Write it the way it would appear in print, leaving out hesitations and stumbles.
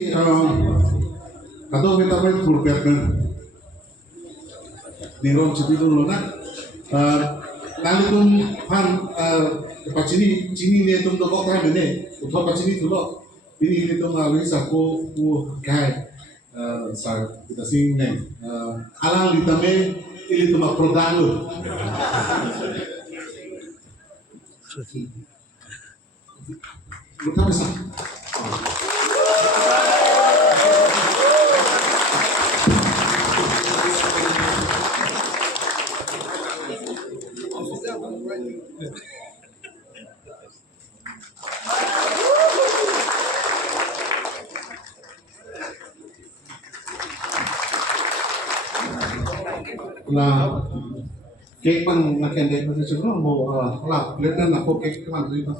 Atau kita main pulpet di ron situ dulu nak kali tuh pan pacini nih tuh kok kan ini utah pacini tuh lo ini tuh ngalih saku kai sa kita sing nih alang ditame ini tuh mah produk lo kita bisa nah cake man na kende pa sa siguro mo lah lihat na ako cake man dito